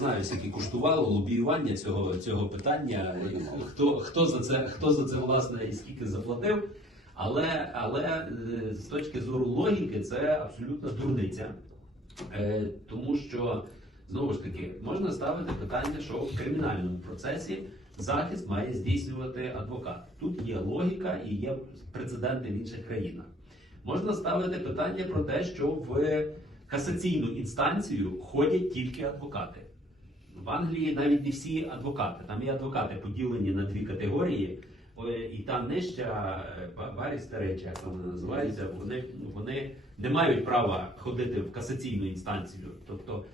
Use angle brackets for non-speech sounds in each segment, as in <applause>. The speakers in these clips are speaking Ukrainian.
знаю, скільки коштувало лобіювання цього, цього питання. Хто, хто за це, хто за це власне і скільки заплатив. Але, але е, з точки зору логіки, це абсолютно дурниця. Е, Тому що знову ж таки можна ставити питання, що в кримінальному процесі захист має здійснювати адвокат. Тут є логіка і є прецеденти в інших країнах. Можна ставити питання про те, що в касаційну інстанцію ходять тільки адвокати. В Англії навіть не всі адвокати. Там є адвокати поділені на дві категорії. І та нижча е, ба- барістери, чи як вони називаються, вони, вони не мають права ходити в касаційну інстанцію. Тобто,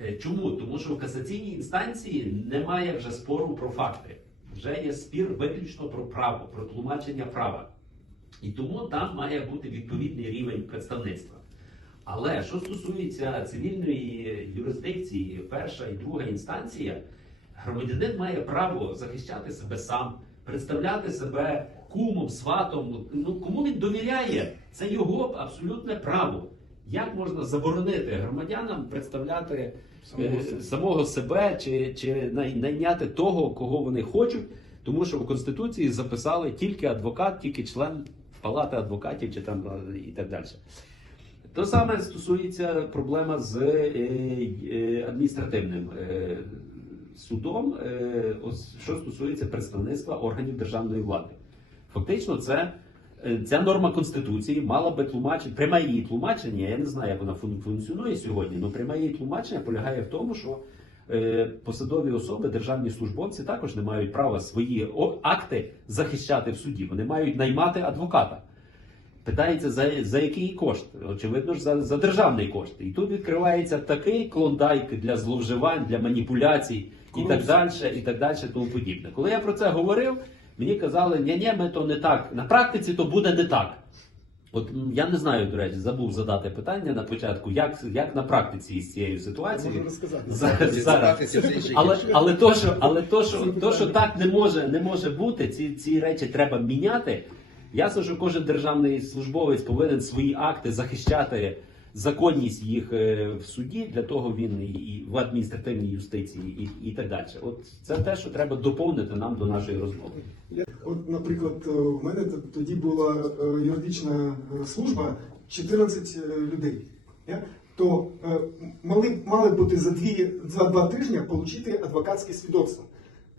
е, чому? Тому що в касаційній інстанції немає вже спору про факти. Вже є спір виключно про право, про тлумачення права. І тому там має бути відповідний рівень представництва. Але що стосується цивільної юрисдикції, перша і друга інстанція, громадянин має право захищати себе сам, представляти себе кумом, сватом. Ну кому він довіряє, це його абсолютне право. Як можна заборонити громадянам представляти Самого е, себе. самого себе чи, чи найняти того, кого вони хочуть? Тому що в Конституції записали тільки адвокат, тільки член палати адвокатів чи там е, і так далі. То саме стосується проблема з е, е, адміністративним е, судом, е, ось що стосується представництва органів державної влади. Фактично, це ця норма конституції мала би тлумачити пряме її тлумачення. Я не знаю, як вона фун- функціонує сьогодні, але пряме її тлумачення полягає в тому, що посадові особи, державні службовці також не мають права свої акти захищати в суді. Вони мають наймати адвоката. Питається за, за який кошт? Очевидно ж, за, за державний кошт. І тут відкривається такий клондайк для зловживань, для маніпуляцій і так далі, і так далі, тому подібне. Коли я про це говорив, мені казали, ні, ні, ми то не так. На практиці то буде не так. От я не знаю, до речі, забув задати питання на початку, як, як на практиці із цією ситуацією. Можу. Зараз. Але, але то, що, але то, що, то, що так не може, не може бути, ці, ці речі треба міняти. Ясно, що кожен державний службовець повинен свої акти захищати законність їх е, в суді. Для того він і, в адміністративній юстиції, і, і так далі. От це те, що треба доповнити нам до нашої розмови. От, наприклад, е, у мене тоді була е, юридична е, служба 14 е, людей. То е, мали, мали бути за, дві, за два тижні отримати адвокатське свідоцтво.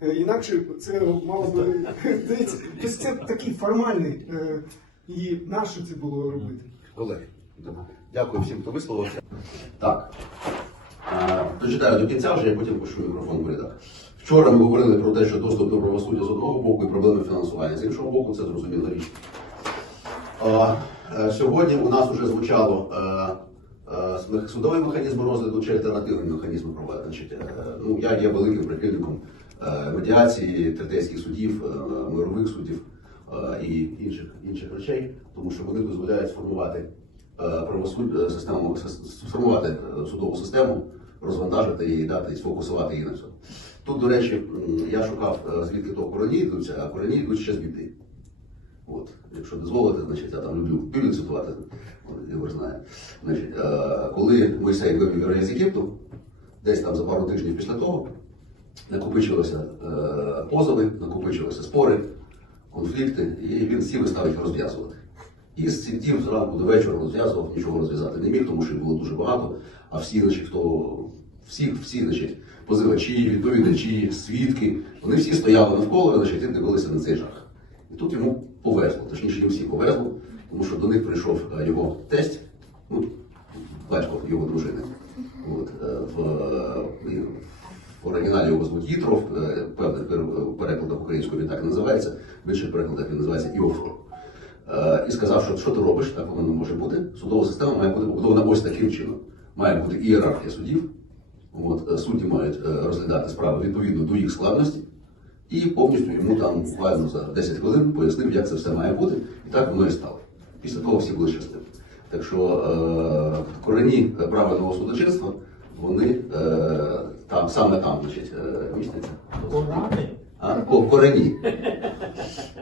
Е, Інакше це мало би. Тобто це такий формальний. е, І нащо це було робити? Колеги, дякую всім, хто висловився. Так. Дочитаю до кінця вже, я потім пишу мікрофон в рядах. Вчора ми говорили про те, що доступ до правосуддя з одного боку і проблеми фінансування. З іншого боку, це зрозуміла річ. Е, Сьогодні у нас вже звучало судовий механізм розгляду чи альтернативний механізм проведення. Ну, я є великим прихильником медіації, третейських судів, е, мирових судів е, і інших, інших речей, тому що вони дозволяють сформувати е, правосуддя, систему, сформувати е, судову систему, розвантажити її, дати сфокусувати її на все. Тут, до речі, я шукав, е, звідки то корені йдуться, а корені йдуть ще з біди. От, якщо дозволите, значить, я там люблю Біблію цитувати, Ігор знає. Значить, е, коли Мойсей вивів з Єгипту, десь там за пару тижнів після того накопичилися е, позови, накопичилися спори, конфлікти, і він сів і став їх розв'язувати. І з цих дів зранку до вечора розв'язував, нічого розв'язати не міг, тому що їх було дуже багато. А всі, значить, хто всі, всі, значить, позивачі, відповідачі, свідки, вони всі стояли навколо, значить, і дивилися на цей жах. І тут йому повезло, точніше, їм всім повезло, тому що до них прийшов е, його тесть, ну, батько його дружини. От, е, в, е, в оригіналі Їтров, е, певних перекладах українською він так називається, в інших перекладах він називається Іофро. Е, І сказав, що що ти робиш, так воно може бути. Судова система має бути побудована ось таким чином. Має бути ієрархія судів. От, е, судді мають розглядати справи відповідно до їх складності. І повністю йому там буквально за 10 хвилин пояснив, як це все має бути, і так воно і стало. Після того всі були щасливі. Так що е, корені правильного судочинства, вони е, там, саме там значить, е, містяться. Корани А, по корені.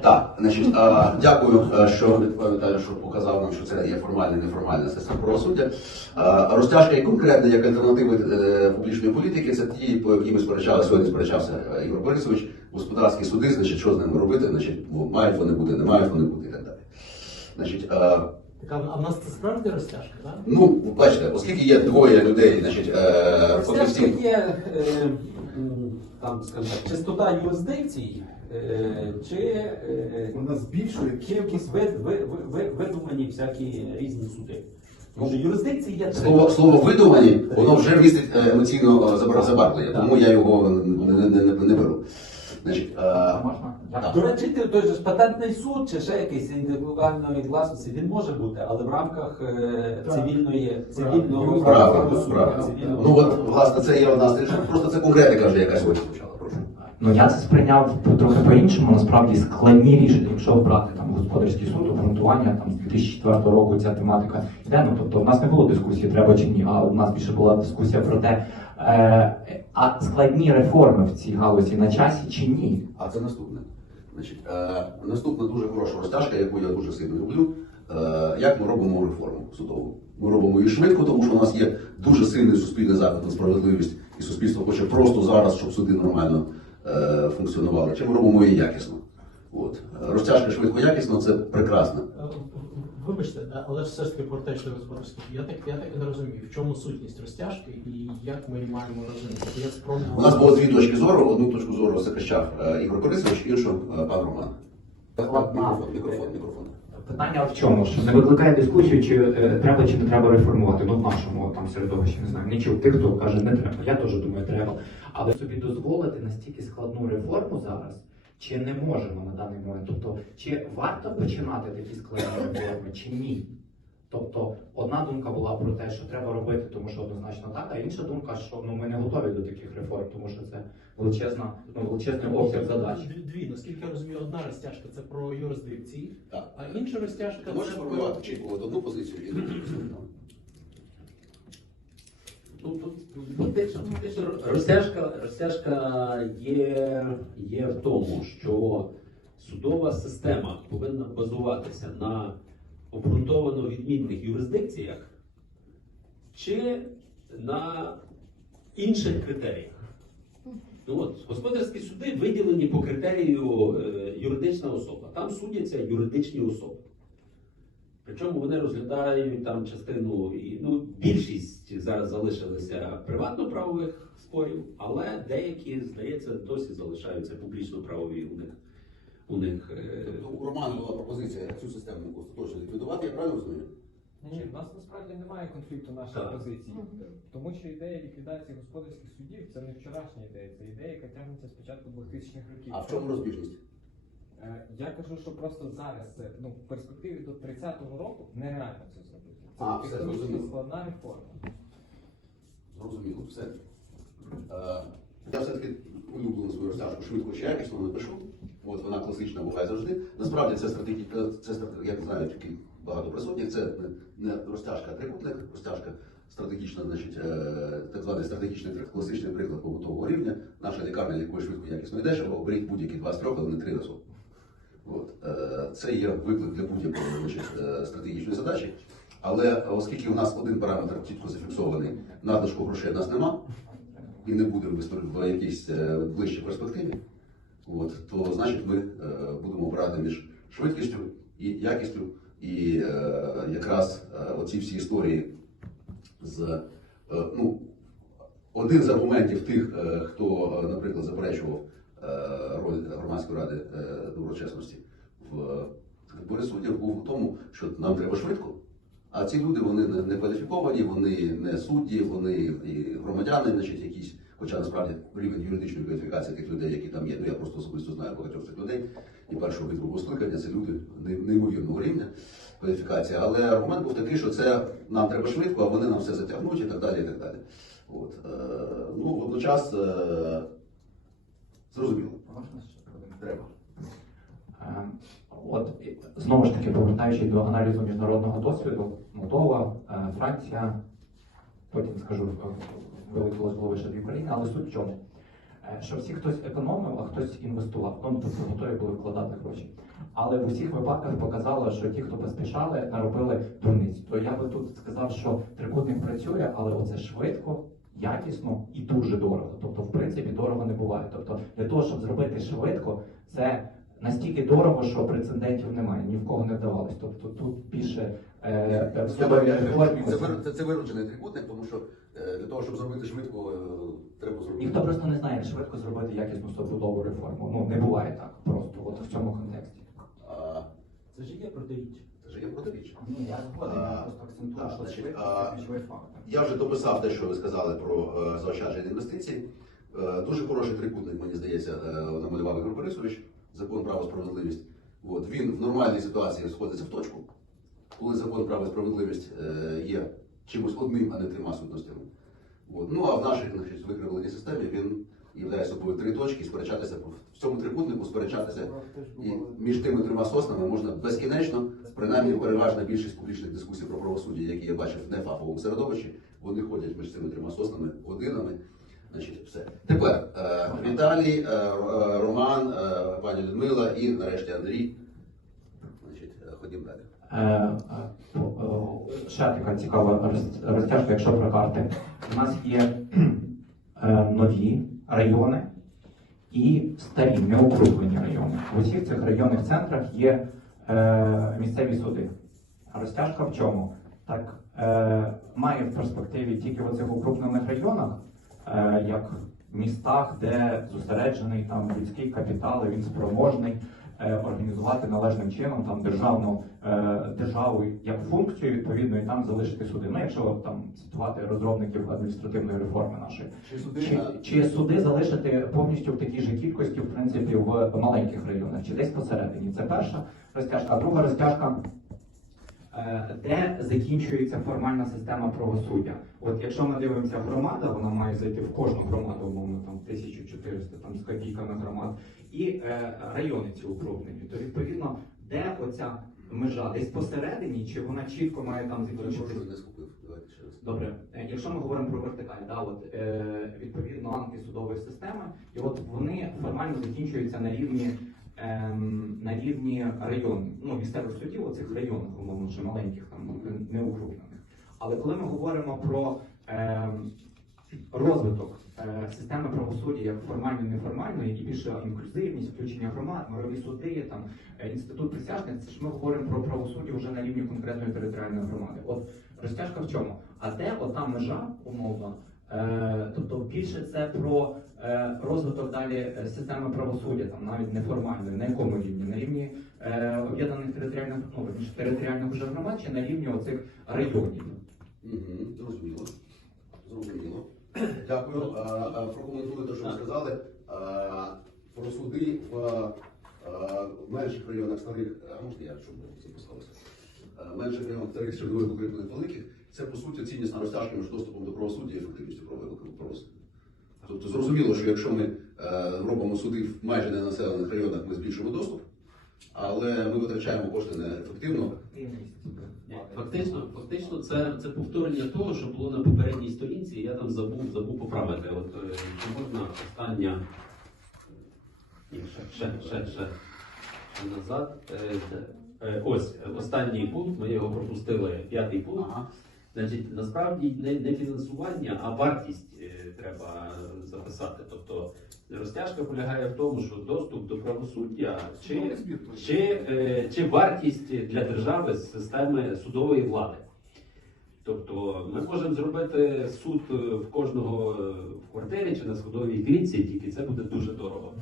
Так, значить, а, дякую, е, що пам'ятаю, що показав нам, що це є формальне, неформальне система правосуддя. А, розтяжка і конкретно як альтернативи е, публічної політики, це ті, по яким ми сперечалися, сьогодні сперечався е, Ігор Борисович, господарські суди, значить, що з ними робити, значить, мають вони бути, не мають вони бути і так далі. Значить, е, Так, а в нас це справді розтяжка, так? ну, бачите, оскільки є двоє людей, значить, е, Розтяжка фахівців, є е, м, там, скажімо так, чистота юрисдикцій, е, чи е, Вона збільшує кількість вид, ви, ви, ви, видумані всякі різні суди. Тому що юрисдикції є три. Слово, слово видумані, воно вже містить е, емоційно е, забар- забарвлення, тому я його не, не, не, не беру. Значить, е, Можна? Так. До речі, ти- той же ж патентний суд чи ще якийсь індивідуальної власності, він може бути, але в рамках е, Так. цивільної, цивільного Правильно, правосуддя, правильно. цивільного Ну от, власне, це є одна з тих, просто це конкретика вже якась ось почала, прошу. Ну я це сприйняв трохи по-іншому. Насправді складні рішення, якщо брати там господарський суд, обґрунтування там з 2004 року ця тематика йде. Ну тобто в нас не було дискусії, треба чи ні, а у нас більше була дискусія про те, а складні реформи в цій галузі на часі чи ні. А це наступне. Значить, е, наступна дуже хороша розтяжка, яку я дуже сильно люблю. Е, як ми робимо реформу судову? Ми робимо її швидко, тому що у нас є дуже сильний суспільний запит на справедливість, і суспільство хоче просто зараз, щоб суди нормально е, функціонували. Чи ми робимо її якісно? От. Е, Розтяжка швидко якісно це прекрасно. Е, Вибачте, але все ж таки про те, що господарський. Я так я так і не розумію, в чому сутність розтяжки і як ми її маємо розуміти. Я спробував. У нас було дві точки зору. Одну точку зору захищав е, Ігор Борисович, іншу е, пан Роман. Мікрофон, мікрофон, мікрофон. Питання в чому? Що не викликає дискусію, чи е, треба чи не треба реформувати. Ну, в нашому там середовищі не знаю. Не чув тих, хто каже, не треба. Я теж думаю, треба. Але собі дозволити настільки складну реформу зараз, чи не можемо на даний момент? Тобто, чи варто починати такі складні реформи, чи ні? Тобто, одна думка була про те, що треба робити, тому що однозначно так, а інша думка, що ну ми не готові до таких реформ, тому що це величезна, ну величезний обсяг задач. Дві, дві, наскільки я розумію, одна розтяжка це про юрисдикції, Так. а інша розтяжка Ти можеш пропонувати чітко одну позицію і <clears throat> другу? Ну, тут фактично, фактично розтяжка, розтяжка є, є в тому, що судова система повинна базуватися на обґрунтовано відмінних юрисдикціях чи на інших критеріях. Ну, от, господарські суди виділені по критерію е, юридична особа. Там судяться юридичні особи. Причому вони розглядають там частину, і, ну, більшість зараз залишилися приватно-правових спорів, але деякі, здається, досі залишаються публічно-правові у них. У них е, Тобто у Романа була пропозиція цю систему остаточно ліквідувати, я правильно розумію? Ні, в нас насправді немає конфлікту наших Так. позицій, тому що ідея ліквідації господарських судів це не вчорашня ідея, це ідея, яка тягнеться з початку 2000-х років. А в чому розбіжність? Е, Я кажу, що просто зараз це ну в перспективі до 30-го року нереально це зробити. Це А, все зрозуміло. складна реформа. Зрозуміло, все. Е, Я все-таки улюблену свою розтяжку швидко чи якісно напишу. От вона класична буває завжди. Насправді це стратегія, це стратегія, як знаю, тільки багато присутніх. Це не, розтяжка, трикутник, розтяжка стратегічна, значить, е, так званий стратегічний класичний приклад побутового рівня. Наша лікарня лікує швидко, якісно і дешево, оберіть будь-які два з трьох, але не три разом. От. Е, Це є виклик для будь-якої е, стратегічної задачі. Але оскільки у нас один параметр чітко зафіксований, надлишку грошей в нас нема, і не буде в в якійсь е, ближчій перспективі, от, то значить ми е, будемо обирати між швидкістю і якістю. І е, якраз е, оці всі історії з е, ну, один з аргументів тих, е, хто, е, наприклад, заперечував е, роль громадської ради е, доброчесності в зборі був у тому, що нам треба швидко. А ці люди вони не, кваліфіковані, вони не судді, вони і громадяни, значить, якісь, хоча насправді рівень юридичної кваліфікації тих людей, які там є, ну я просто особисто знаю багатьох цих людей, і першого і другого скликання це люди неймовірного рівня кваліфікації. Але аргумент був такий, що це нам треба швидко, а вони нам все затягнуть і так далі. І так далі. От, е, ну, водночас е, зрозуміло. Хвилинку? Треба. Е, От знову ж таки, повертаючись до аналізу міжнародного досвіду, Молдова, е, Франція, потім скажу, е, вилетіло з голови ще дві країни, але суть в чому. що всі хтось економив, а хтось інвестував. Ну, тобто готові були вкладати гроші. Але в усіх випадках показало, що ті, хто поспішали, наробили дурниць. То я би тут сказав, що трикутник працює, але оце швидко, якісно і дуже дорого. Тобто, в принципі, дорого не буває. Тобто, для того, щоб зробити швидко, це настільки дорого, що прецедентів немає, ні в кого не вдавалось. Тобто тут більше е, в Це, це, вир- це, це трикутник, тому що е, для того, щоб зробити швидко, е, треба зробити. Ніхто просто не знає, як швидко зробити якісну судову реформу. Ну не буває так просто. От в цьому контексті. А, Це ж є протиріччя. Ж є протиріччя. Ні, я згоден, я просто акцентую, що значить, швидко а, це ключовий фактор. Я вже дописав те, що ви сказали про е, заощадження інвестицій. Е, дуже хороший трикутник, мені здається, е, намалював Ігор Борисович, закон право справедливість. От, він в нормальній ситуації сходиться в точку, коли закон право справедливість є чимось одним, а не трьома сутностями. От. Ну а в нашій викривленій системі він являє собою три точки, і сперечатися в цьому трикутнику, сперечатися і між тими трьома соснами можна безкінечно, принаймні переважна більшість публічних дискусій про правосуддя, які я бачив в нефаховому середовищі, вони ходять між цими трьома соснами годинами. Значить, все. Тепер е, Віталій, е, е, Роман, е, пані Людмила і нарешті Андрій. Значить, ходім далі. Ще така цікава розтяжка, якщо про карти. У нас є нові райони і старі неокруглені райони. В усіх цих районних центрах є е, місцеві суди. Розтяжка в чому? Так е, має в перспективі тільки в оцих укрупнених районах, е, як містах, де зосереджений там людський капітал, він спроможний організувати належним чином там державну е, державу як функцію, відповідно, і там залишити суди. Ну, якщо там цитувати розробників адміністративної реформи нашої. Чи суди Чи, чи суди залишити повністю в такій же кількості, в принципі, в маленьких районах, чи десь посередині? Це перша розтяжка. А друга розтяжка, е, де закінчується формальна система правосуддя. От якщо ми дивимося громада, вона має зайти в кожну громаду, умовно там 1400 там з копійками громад, і е, райони ці укрупнені, то відповідно, де оця межа десь посередині, чи вона чітко має там закінчитися? Добре, Е, якщо ми говоримо про вертикаль, да, от, е, відповідно ланки судової системи, і от вони формально закінчуються на рівні, ем, на рівні районів, ну, місцевих судів, оцих районах, умовно, чи маленьких, там, неукрупнених. Але коли ми говоримо про ем, розвиток е, системи правосуддя як формально неформальної і більше інклюзивність, включення громад, мирові суди, там е, інститут присяжних, це ж ми говоримо про правосуддя вже на рівні конкретної територіальної громади. От розтяжка в чому? А де ота межа умовно? Е, тобто більше це про е, розвиток далі е, системи правосуддя, там навіть неформальної, на якому рівні? На рівні е, об'єднаних територіальних ну, територіальних уже громад чи на рівні оцих районів? Зрозуміло. Дякую. А, а, Прокоментую те, що ви сказали. Про суди в менших районах старих, а можна я щоб записалося? Менших районах старих середових укріплених великих. Це по суті ціннісна розтяжка між доступом до правосуддя і ефективністю правосуддя. Тобто зрозуміло, що якщо ми е, робимо суди в майже ненаселених районах, ми збільшуємо доступ, але ми витрачаємо кошти неефективно. Фактично, фактично це, це повторення того, що було на попередній сторінці, я там забув, забув поправити. От е, чи можна остання. Ні, ще, ще, ще, ще, ще назад. Е, е, Ось останній пункт, ми його пропустили, п'ятий пункт. Значить, насправді не, не фінансування, а вартість е, треба записати. Тобто розтяжка полягає в тому, що доступ до правосуддя чи, чи, е, чи вартість для держави з системи судової влади. Тобто ми можемо зробити суд е, в кожного е, в квартирі чи на сходовій клітці, тільки це буде дуже дорого.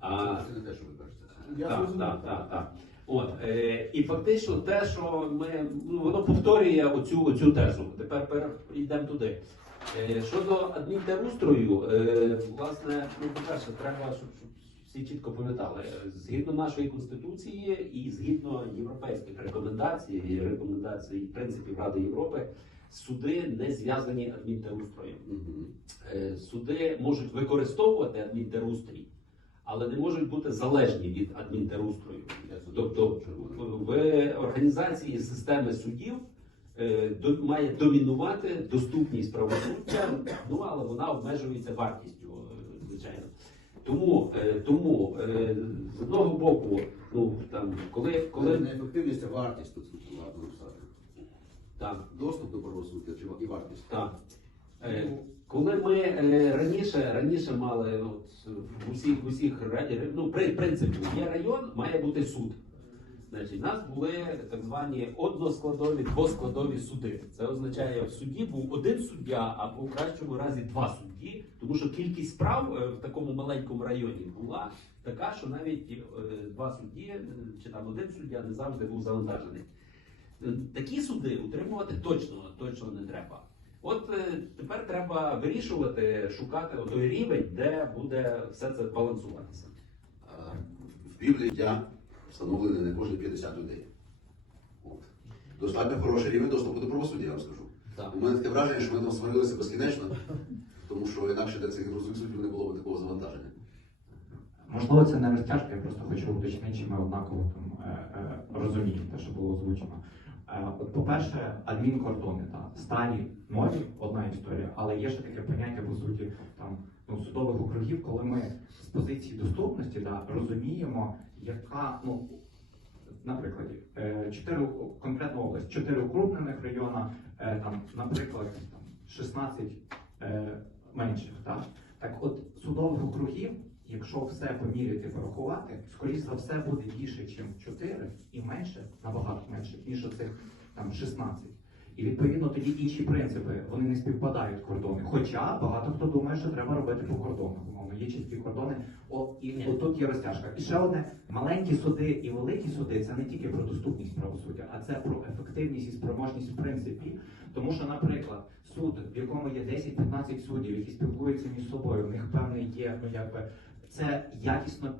А, Це не те, що ви кажете. так, так, так, так. От, е, і фактично те, що ми, ну, воно повторює оцю, оцю тезу. Тепер перейдемо туди. Е, щодо адмінтерустрою, е, власне, ну, по-перше, треба, щоб, всі чітко пам'ятали, згідно нашої конституції і згідно європейських рекомендацій, і рекомендацій принципів Ради Європи, суди не зв'язані адмінтерустроєм. Мгм. Е, Суди можуть використовувати адмінтерустрій, але не можуть бути залежні від адмінтерустрою. Тобто в організації системи судів е, має домінувати доступність правосуддя, ну але вона обмежується вартістю. Е, звичайно. Тому, е, тому з одного боку, ну там, коли, Коли не ефективність, а вартість тут варто так, Доступ до правосуддя чи і вартість. так. Коли ми е, раніше, раніше мали ну, от, в усіх, в усіх ну, при принципі, є район, має бути суд. Значить, у нас були так звані односкладові, двоскладові суди. Це означає, в суді був один суддя, або в кращому разі два судді, тому що кількість справ е, в такому маленькому районі була така, що навіть е, два судді чи там один суддя не завжди був завантажений. Такі суди утримувати точно, точно не треба. От е, тепер треба вирішувати, шукати той рівень, де буде все це балансуватися. В Біблії я встановлений на кожні 50 людей. От. Достатньо хороший рівень доступу до правосуддя, я вам скажу. Так. У мене таке враження, що ми там сварилися безкінечно, тому що інакше для цих грузових суддів не було б такого завантаження. Можливо, це не розтяжка, я просто хочу уточнити, чи ми однаково там е, е, розуміємо те, що було озвучено. Е, по-перше, адмінкордони, та старі, нові, одна історія, але є ще таке поняття, по суті, там ну, судових округів, коли ми з позиції доступності да, розуміємо, яка, ну, наприклад, е, чотири конкретна область, чотири укрупнених района, е, там, наприклад, там, 16 е, менших. Так? так от судових округів, якщо все поміряти порахувати, скоріш за все буде більше, ніж 4 і менше, набагато менше, ніж оцих там 16. І відповідно тоді інші принципи вони не співпадають кордони. Хоча багато хто думає, що треба робити по кордонах. Умовно, є чіткі кордони. О, і отут є розтяжка. І ще одне маленькі суди і великі суди це не тільки про доступність правосуддя, а це про ефективність і спроможність в принципі. Тому що, наприклад, суд, в якому є 10-15 суддів, які спілкуються між собою, в них певний є, ну якби це якісно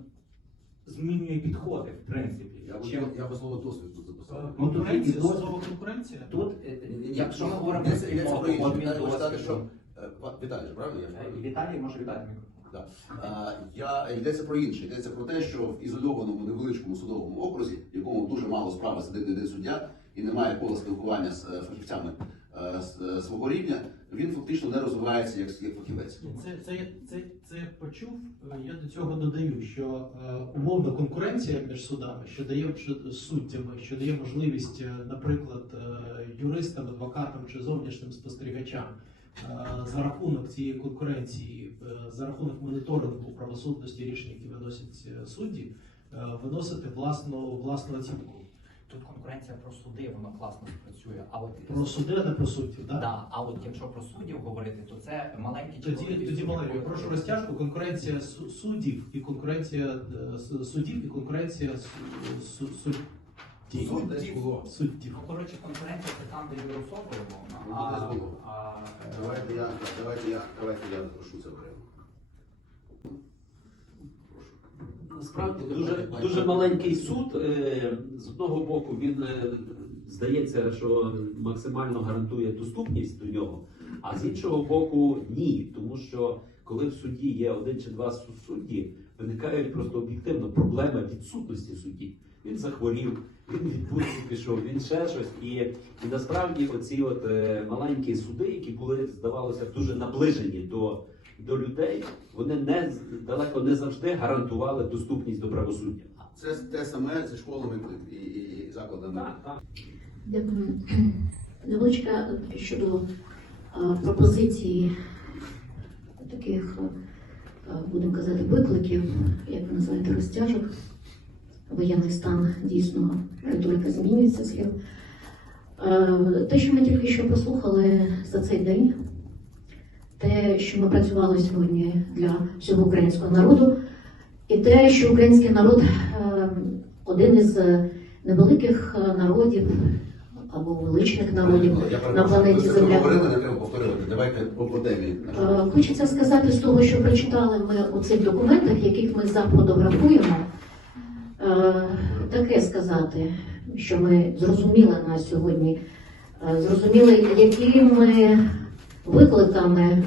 змінює підходи, в принципі. Я б, Чим- я б слово досвід тут записав. Ну, тут і досвід. Судова конкуренція. Тут, е, е, якщо ми говоримо про йдеться про спільноту, інше. обмін Я хочу що е, Ва- Віталій, правильно? Я Е, правильно? Віталій може віддати мікрофон. Да. А, Я йдеться про інше. Йдеться про те, що в ізольованому невеличкому судовому окрузі, в якому дуже мало справи сидить один суддя і немає кола спілкування з е, фахівцями е, з е, свого рівня, він фактично не розвивається як, як фахівець. Це, це, це, це почув. е, Я до цього додаю, що е, умовна конкуренція між судами, що дає що- суддями, що дає можливість, е, наприклад, е, юристам, адвокатам чи зовнішнім спостерігачам е, за рахунок цієї конкуренції, е, за рахунок моніторингу правосудності рішень, які виносять е, судді, е, виносити власну власну оцінку. Тут конкуренція про суди, воно класно спрацює. А от Про суди, а не про суддів. Да? да, а от якщо про суддів говорити, то це маленькі чи Тоді, тоді я прошу розтяжку. Конкуренція су- суддів і конкуренція е, с- суддів і конкуренція су- су- суддів. Суддів. Ну, коротше, конкуренція це там, де а, а Давайте я, давайте я, давайте я запрошу це окремо. Насправді дуже, дуже маленький суд. е, З одного боку, він е, здається, що максимально гарантує доступність до нього, а з іншого боку, ні. Тому що коли в суді є один чи два су- судді, виникають просто об'єктивно проблеми відсутності судді. Він захворів, він відпустку пішов, він ще щось. І, і насправді оці от е, маленькі суди, які були, здавалося, дуже наближені до, до людей, вони не з- далеко не завжди гарантували доступність до правосуддя. Це те саме зі школами і, і, і закладами. Дякую. Невеличка щодо а, пропозиції таких, а, будемо казати, викликів, як ви називаєте, розтяжок. Воєнний стан дійсно риторика змінюється слів. Те, що ми тільки що послухали за цей день, те, що ми працювали сьогодні для всього українського народу, і те, що український народ е, один із е, невеликих е, народів або величних народів Я на планеті Земля. Давайте по темі. Е, Хочеться сказати з того, що прочитали ми у цих документах, яких ми зафотографуємо, таке сказати, що ми зрозуміли на сьогодні, зрозуміли, якими викликами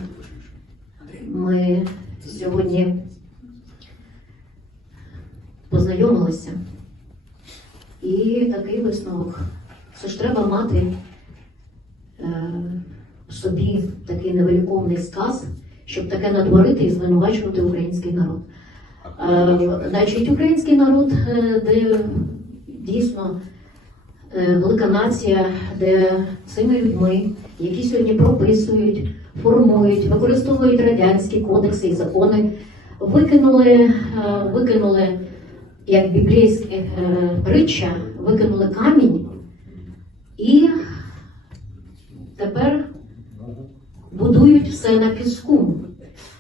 ми сьогодні познайомилися. І такий висновок. Це ж треба мати е, собі такий невеликовний сказ, щоб таке натворити і звинувачувати український народ. Е, Значить, український народ, е, де дійсно велика нація, де цими людьми, які сьогодні прописують, формують, використовують радянські кодекси і закони, викинули, е, викинули як біблійське е, притча, викинули камінь і тепер будують все на піску.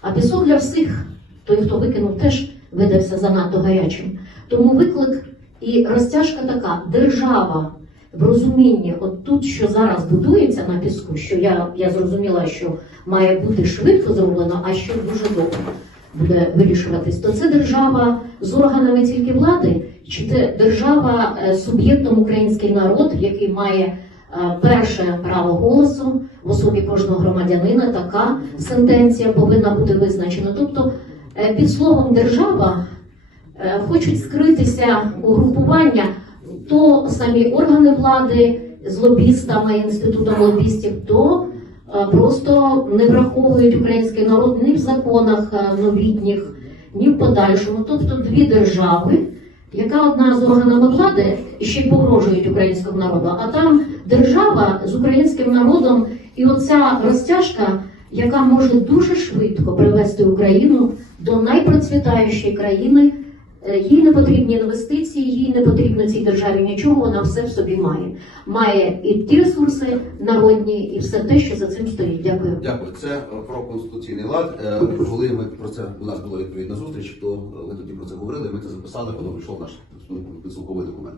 А пісок для всіх, той, хто викинув, теж видався занадто гарячим. Тому виклик і розтяжка така: держава в розумінні, от тут, що зараз будується на піску, що я, я зрозуміла, що має бути швидко зроблено, а що дуже довго буде вирішуватись, то це держава з органами тільки влади, чи це держава е, суб'єктом український народ, який має е, перше право голосу в особі кожного громадянина. Така сентенція повинна бути визначена. Тобто е, під словом держава хочуть скритися угрупування то самі органи влади з лобістами, інститутом лобістів, то е, просто не враховують український народ ні в законах е, новітніх, ні в подальшому. Тобто дві держави, яка одна з органами влади ще й погрожують українському народу, а там держава з українським народом, і оця розтяжка, яка може дуже швидко привести Україну до найпроцвітаючої країни. Е, Їй не потрібні інвестиції, їй не потрібно цій державі нічого, вона все в собі має. Має і ті ресурси народні, і все те, що за цим стоїть. Дякую. Дякую. Це е, про конституційний лад. Е, Коли ми про це у нас була відповідна зустріч, то ви тоді про це говорили. Ми це записали, коли прийшов наш підсумковий документ.